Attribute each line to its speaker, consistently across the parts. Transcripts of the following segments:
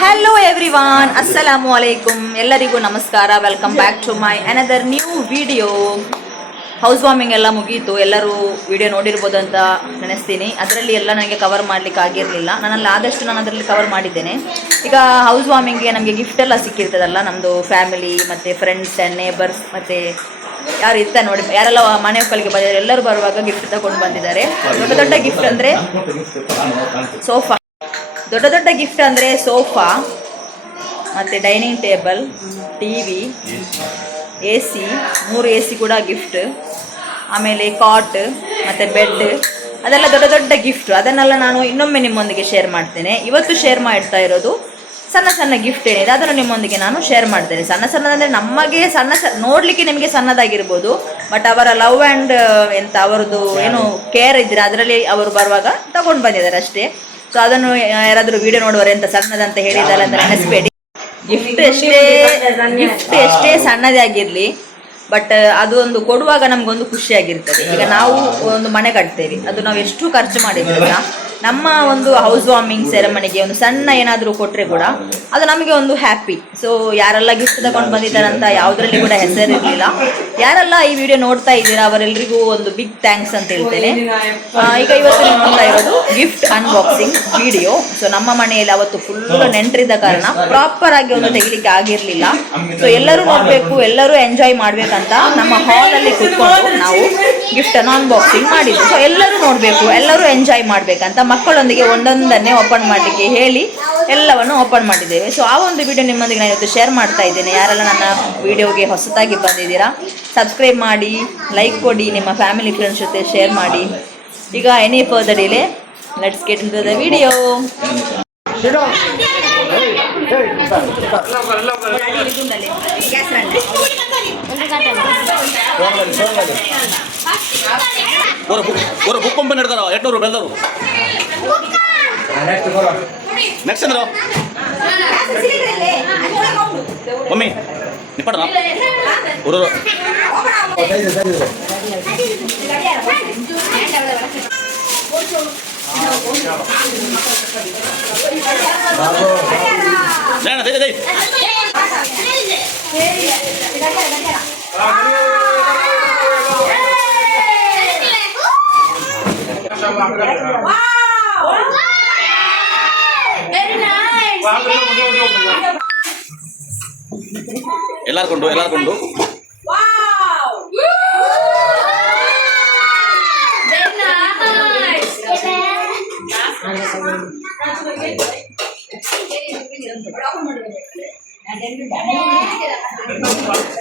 Speaker 1: Hello everyone ಅಸ್ಸಲಾಮು ಅಲೈಕುಮ್ ಎಲ್ಲರಿಗೂ ನಮಸ್ಕಾರ welcome back to my another new video house warming ಎಲ್ಲ ಮುಗೀತು ಎಲ್ಲರೂ ವಿಡಿಯೋ ನೋಡಿರ್ಬೋದು ಅಂತ ನೆನೆಸ್ತೀನಿ ಅದರಲ್ಲಿ ಎಲ್ಲ ನನಗೆ ಕವರ್ ಮಾಡ್ಲಿಕ್ಕೆ ಆಗಿರಲಿಲ್ಲ ನನ್ನಲ್ಲಿ ಆದಷ್ಟು ನಾನು ಅದರಲ್ಲಿ ಕವರ್ ಮಾಡಿದ್ದೇನೆ ಈಗ ಹೌಸ್ ವಾರ್ಮಿಂಗ್ಗೆ ನಮಗೆ ಗಿಫ್ಟ್ ಎಲ್ಲ ಸಿಕ್ಕಿರ್ತದಲ್ಲ ನಮ್ಮದು ಫ್ಯಾಮಿಲಿ ಮತ್ತು ಫ್ರೆಂಡ್ಸ್ ಆ್ಯಂಡ್ ನೇಬರ್ಸ್ ಮತ್ತು ಯಾರು ಇರ್ತಾರೆ ನೋಡಿ ಯಾರೆಲ್ಲ ಮನೆ ಮಕ್ಕಳಿಗೆ ಬಂದಿದ್ದಾರೆ ಎಲ್ಲರೂ ಬರುವಾಗ ಗಿಫ್ಟ್ ತಗೊಂಡು ಬಂದಿದ್ದಾರೆ ದೊಡ್ಡ ದೊಡ್ಡ ಗಿಫ್ಟ್ ಅಂದರೆ ಸೋಫಾ ದೊಡ್ಡ ದೊಡ್ಡ ಗಿಫ್ಟ್ ಅಂದರೆ ಸೋಫಾ, ಮತ್ತು dining table T V A C, ಮೂರು ಎ ಸಿ ಕೂಡ ಗಿಫ್ಟ್ ಆಮೇಲೆ ಕಾಟ್, ಮತ್ತು ಬೆಡ್, ಅದೆಲ್ಲ ದೊಡ್ಡ ದೊಡ್ಡ ಗಿಫ್ಟ್ ಅದನ್ನೆಲ್ಲ ನಾನು ಇನ್ನೊಮ್ಮೆ ನಿಮ್ಮೊಂದಿಗೆ ಶೇರ್ ಮಾಡ್ತೇನೆ. ಇವತ್ತು ಶೇರ್ ಮಾಡ್ತಾ ಇರೋದು ಸಣ್ಣ ಸಣ್ಣ ಗಿಫ್ಟ್ ಏನಿದೆ, ಅದನ್ನು ನಿಮ್ಮೊಂದಿಗೆ ನಾನು ಶೇರ್ ಮಾಡ್ತೇನೆ. ಸಣ್ಣ ಸಣ್ಣದಂದರೆ ನಮಗೆ ಸಣ್ಣ ಸಣ್ಣ ನೋಡಲಿಕ್ಕೆ ನಿಮಗೆ ಸಣ್ಣದಾಗಿರ್ಬೋದು ಬಟ್ ಅವರ ಲವ್ ಆ್ಯಂಡ್ ಎಂತ, ಅವರದ್ದು ಏನು ಕೇರ್ ಇದ್ರೆ ಅದರಲ್ಲಿ ಅವರು ಬರುವಾಗ ತಗೊಂಡು ಬಂದಿದ್ದಾರೆ ಅಷ್ಟೇ. ಸೊ ಅದನ್ನು ಯಾರಾದರೂ ವಿಡಿಯೋ ನೋಡುವರೆ ಅಂತ ಸಣ್ಣದಂತ ಹೇಳಿದ್ದಾರೆ ಅಂತ ನೆನೆಸ್ಬೇಡಿ. ಗಿಫ್ಟ್ ಎಷ್ಟೇ ಗಿಫ್ಟ್ ಎಷ್ಟೇ ಸಣ್ಣದೇ ಆಗಿರ್ಲಿ ಬಟ್ ಅದು ಒಂದು ಕೊಡುವಾಗ ನಮಗೊಂದು ಖುಷಿಯಾಗಿರ್ತದೆ. ಈಗ ನಾವು ಒಂದು ಮನೆ ಕಟ್ತೇವೆ. ಅದು ನಾವು ಎಷ್ಟು ಖರ್ಚು ಮಾಡಿದ್ರೆ ನಮ್ಮ ಒಂದು ಹೌಸ್ ವಾರ್ಮಿಂಗ್ ಸೆರೆಮನಿಗೆ ಒಂದು ಸಣ್ಣ ಏನಾದರೂ ಕೊಟ್ಟರೆ ಕೂಡ ಅದು ನಮಗೆ ಒಂದು ಹ್ಯಾಪಿ ಸೊ ಯಾರೆಲ್ಲ ಗಿಫ್ಟ್ ತಗೊಂಡು ಬಂದಿದ್ದಾರಂತ ಯಾವುದರಲ್ಲಿ ಕೂಡ ಹೆಸರಿರಲಿಲ್ಲ. ಯಾರೆಲ್ಲ ಈ ವಿಡಿಯೋ ನೋಡ್ತಾ ಇದ್ದೀರಾ ಅವರೆಲ್ಲರಿಗೂ ಒಂದು ಬಿಗ್ ಥ್ಯಾಂಕ್ಸ್ ಅಂತ ಹೇಳ್ತೇನೆ. ಈಗ ಇವತ್ತು ನೋಡ್ತಾ ಇರೋದು ಗಿಫ್ಟ್ ಅನ್ಬಾಕ್ಸಿಂಗ್ ವಿಡಿಯೋ ಸೊ ನಮ್ಮ ಮನೆಯಲ್ಲಿ ಅವತ್ತು ಫುಲ್ ನೆಂಟರಿದ್ದ ಕಾರಣ ಪ್ರಾಪರ್ ಆಗಿ ಒಂದು ತೆಗಿಲಿಕ್ಕೆ ಆಗಿರಲಿಲ್ಲ. ಸೊ ಎಲ್ಲರೂ ನೋಡಬೇಕು, ಎಲ್ಲರೂ ಎಂಜಾಯ್ ಮಾಡಬೇಕಂತ ನಮ್ಮ ಹಾಲ್ ಅಲ್ಲಿ ಕುತ್ಕೊಂಡು ನಾವು ಗಿಫ್ಟ್ ಅನ್ನು ಅನ್ಬಾಕ್ಸಿಂಗ್ ಮಾಡಿದ್ವಿ. ಸೊ ಎಲ್ಲರೂ ನೋಡಬೇಕು, ಎಲ್ಲರೂ ಎಂಜಾಯ್ ಮಾಡ್ಬೇಕಂತ ಮಕ್ಕಳೊಂದಿಗೆ ಒಂದೊಂದನ್ನೇ ಓಪನ್ ಮಾಡಲಿಕ್ಕೆ ಹೇಳಿ ಎಲ್ಲವನ್ನು ಓಪನ್ ಮಾಡಿದ್ದೇವೆ ಸೊ ಆ ಒಂದು ವಿಡಿಯೋ ನಿಮ್ಮೊಂದಿಗೆ ನಾನು ಇವತ್ತು ಶೇರ್ ಮಾಡ್ತಾ ಇದ್ದೇನೆ ಯಾರೆಲ್ಲ ನನ್ನ ವಿಡಿಯೋಗೆ ಹೊಸತಾಗಿ ಬಂದಿದ್ದೀರಾ ಸಬ್ಸ್ಕ್ರೈಬ್ ಮಾಡಿ ಲೈಕ್ ಕೊಡಿ ನಿಮ್ಮ ಫ್ಯಾಮಿಲಿ ಫ್ರೆಂಡ್ಸ್ ಜೊತೆ ಶೇರ್ ಮಾಡಿ ಈಗ any further delay let's get in the video
Speaker 2: ஒரு புக் ஒரு புக் ಕಂಪನಿ ಹಿಡ್ದಾರ ಎಂಟ್ನೂರು ಬೆಳೆದವರು ನೆಕ್ಸ್ಟ್ next అందరూ మమ్మీ నిప్పడరా ఊరు Wow! எல்லாரும் கொண்டு எல்லாரும் கொண்டு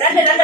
Speaker 2: ரெண்டு ரெண்டு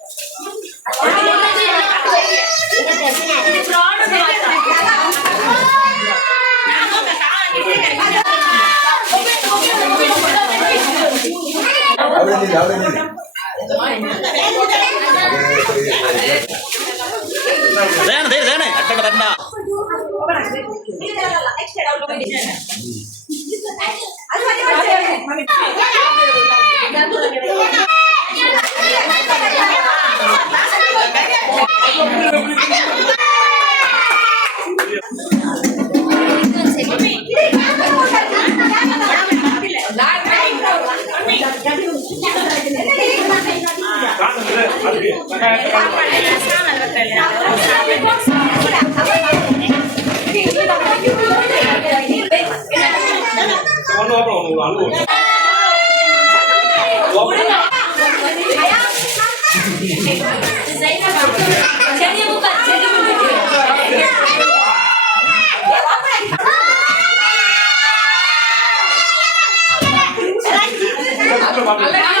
Speaker 2: ദേന ദേന അട്ടണ്ട തണ്ട 好好好好好好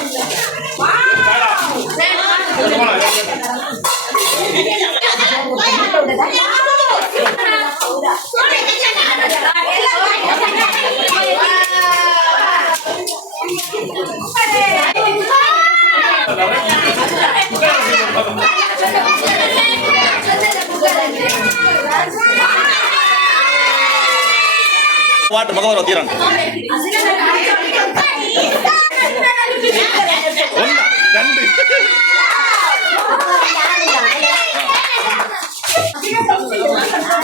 Speaker 2: Waduh, maka orang tiran.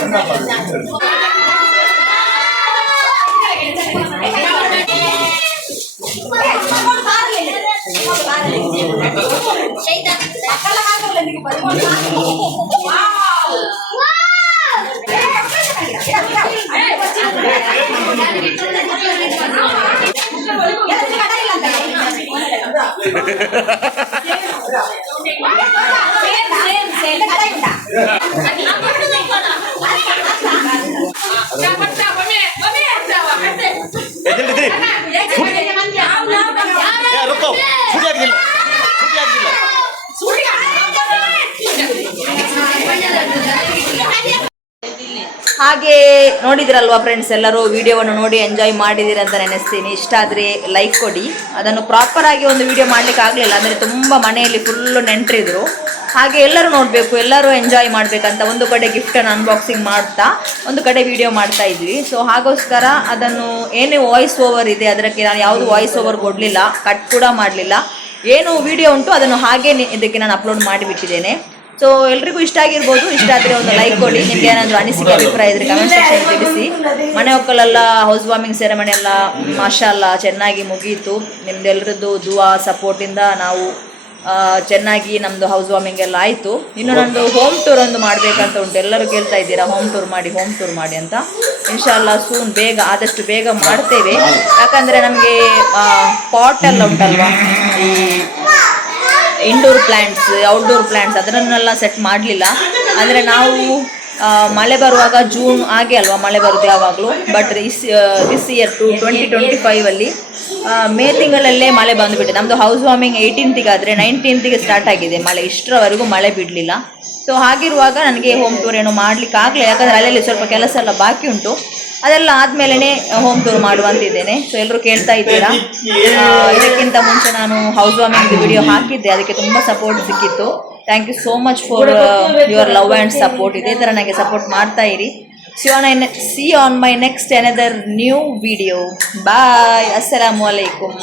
Speaker 2: Gracias. Same same கதை உண்டா
Speaker 1: ಹಾಗೆ ನೋಡಿದಿರಲ್ವಾ ಫ್ರೆಂಡ್ಸ್ ಎಲ್ಲರೂ ವಿಡಿಯೋವನ್ನು ನೋಡಿ ಎಂಜಾಯ್ ಮಾಡಿದಿರ ಅಂತ ನೆನೆಸ್ತೀನಿ. ಇಷ್ಟ ಆದರೆ ಲೈಕ್ ಕೊಡಿ. ಅದನ್ನು ಪ್ರಾಪರ್ ಆಗಿ ಒಂದು ವಿಡಿಯೋ ಮಾಡ್ಲಿಕ್ಕೆ ಆಗಲಿಲ್ಲ, ಅಂದರೆ ತುಂಬ ಮನೆಯಲ್ಲಿ ಫುಲ್ಲು ನೆಂಟರಿದ್ರು. ಹಾಗೆ ಎಲ್ಲರೂ ನೋಡಬೇಕು, ಎಲ್ಲರೂ ಎಂಜಾಯ್ ಮಾಡಬೇಕಂತ ಒಂದು ಕಡೆ ಗಿಫ್ಟನ್ನು ಅನ್ಬಾಕ್ಸಿಂಗ್ ಮಾಡ್ತಾ, ಒಂದು ಕಡೆ ವಿಡಿಯೋ ಮಾಡ್ತಾ ಇದ್ವಿ. ಸೊ ಹಾಗೋಸ್ಕರ ಅದನ್ನು ಏನೇ ವಾಯ್ಸ್ ಓವರ್ ಇದೆ, ಅದಕ್ಕೆ ನಾನು ಯಾವುದು ವಾಯ್ಸ್ ಓವರ್ ಕೊಡಲಿಲ್ಲ ಕಟ್ ಕೂಡ ಮಾಡಲಿಲ್ಲ. ಏನು ವಿಡಿಯೋ ಉಂಟು, ಅದನ್ನು ಹಾಗೇ ಇದಕ್ಕೆ ನಾನು ಅಪ್ಲೋಡ್ ಮಾಡಿಬಿಟ್ಟಿದ್ದೇನೆ. ಸೊ ಎಲ್ರಿಗೂ ಇಷ್ಟ ಆಗಿರ್ಬೋದು. ಇಷ್ಟ ಆದರೆ ಒಂದು ಲೈಕ್ ಕೊಡಿ. ನಿಮ್ಗೆ ಏನಾದರೂ ಅನಿಸಿಕೆ, ಅಭಿಪ್ರಾಯ ಇದ್ರೆ ಕಮೆಂಟ್ ಸೆಕ್ಷನ್ ತಿಳಿಸಿ. ಮನೆ ಒಕ್ಕಲೆಲ್ಲ ಹೌಸ್ ವಾರ್ಮಿಂಗ್ ಸೆರೆಮನಿ ಎಲ್ಲ ಮಾಷಾಲ್ಲ ಚೆನ್ನಾಗಿ ಮುಗೀತು. ನಿಮ್ದೆಲ್ಲರದ್ದು ದುವಾ ಸಪೋರ್ಟಿಂದ ನಾವು ಚೆನ್ನಾಗಿ ನಮ್ಮದು ಹೌಸ್ ವಾರ್ಮಿಂಗ್ ಎಲ್ಲ ಆಯಿತು. ಇನ್ನು ನಂದು ಹೋಮ್ ಟೂರ್ ಒಂದು ಮಾಡಬೇಕಂತ ಉಂಟು. ಎಲ್ಲರೂ ಕೇಳ್ತಾ ಇದ್ದೀರಾ ಹೋಮ್ ಟೂರ್ ಮಾಡಿ ಹೋಮ್ ಟೂರ್ ಮಾಡಿ ಅಂತ. ಇನ್ಶಾಲ್ಲ ಸೂನ್ ಬೇಗ, ಆದಷ್ಟು ಬೇಗ ಮಾಡ್ತೇವೆ. ಯಾಕಂದರೆ ನಮಗೆ ಪಾಟ್ ಎಲ್ಲ ಉಂಟಲ್ವಾ? ಈ ಇಂಡೋರ್ ಪ್ಲ್ಯಾಂಟ್ಸ್ ಔಟ್ಡೋರ್ ಪ್ಲ್ಯಾಂಟ್ಸ್ ಅದನ್ನೆಲ್ಲ ಸೆಟ್ ಮಾಡಲಿಲ್ಲ. ಅಂದರೆ ನಾವು ಮಳೆ ಬರುವಾಗ ಜೂನ್ ಹಾಗೆ ಅಲ್ವಾ ಮಳೆ ಬರುತ್ತೆ ಯಾವಾಗಲೂ. But this this year two twenty twenty ಫೈವಲ್ಲಿ May ತಿಂಗಳಲ್ಲೇ ಮಳೆ ಬಂದುಬಿಟ್ಟೆ ನಮ್ಮದು ಹೌಸ್ ವಾರ್ಮಿಂಗ್ ಏಯ್ಟೀನ್ತಿಗೆ ಆದರೆ ನೈನ್ಟೀನ್ತಿಗೆ ಸ್ಟಾರ್ಟ್ ಆಗಿದೆ ಮಳೆ. ಇಷ್ಟರವರೆಗೂ ಮಳೆ ಬಿಡಲಿಲ್ಲ. ಸೊ ಹಾಗಿರುವಾಗ ನನಗೆ ಹೋಮ್ ಟೂರ್ ಏನು ಮಾಡ್ಲಿಕ್ಕೆ ಆಗಲಿಲ್ಲ ಯಾಕಂದರೆ ಅಲ್ಲಲ್ಲಿ ಸ್ವಲ್ಪ ಕೆಲಸ ಎಲ್ಲ ಬಾಕಿ ಉಂಟು. ಅದೆಲ್ಲ ಆದಮೇಲೆ ಹೋಮ್ ಟೂರ್ ಮಾಡುವಂತಿದ್ದೇನೆ ಸೊ ಎಲ್ಲರೂ ಕೇಳ್ತಾ ಇದ್ದೀರಾ? ಇದಕ್ಕಿಂತ ಮುಂಚೆ ನಾನು ಹೌಸ್ ವಾರ್ಮಿಂಗ್ ವಿಡಿಯೋ ಹಾಕಿದ್ದೆ. ಅದಕ್ಕೆ ತುಂಬಾ ಸಪೋರ್ಟ್ ಸಿಕ್ಕಿತ್ತು. Thank you so much for your love and support ಇದೇ ಥರ ನನಗೆ ಸಪೋರ್ಟ್ ಮಾಡ್ತಾ ಇರಿ. See on see on my next another new video bye ಅಸ್ಸಲಾಮು ಅಲೈಕುಮ್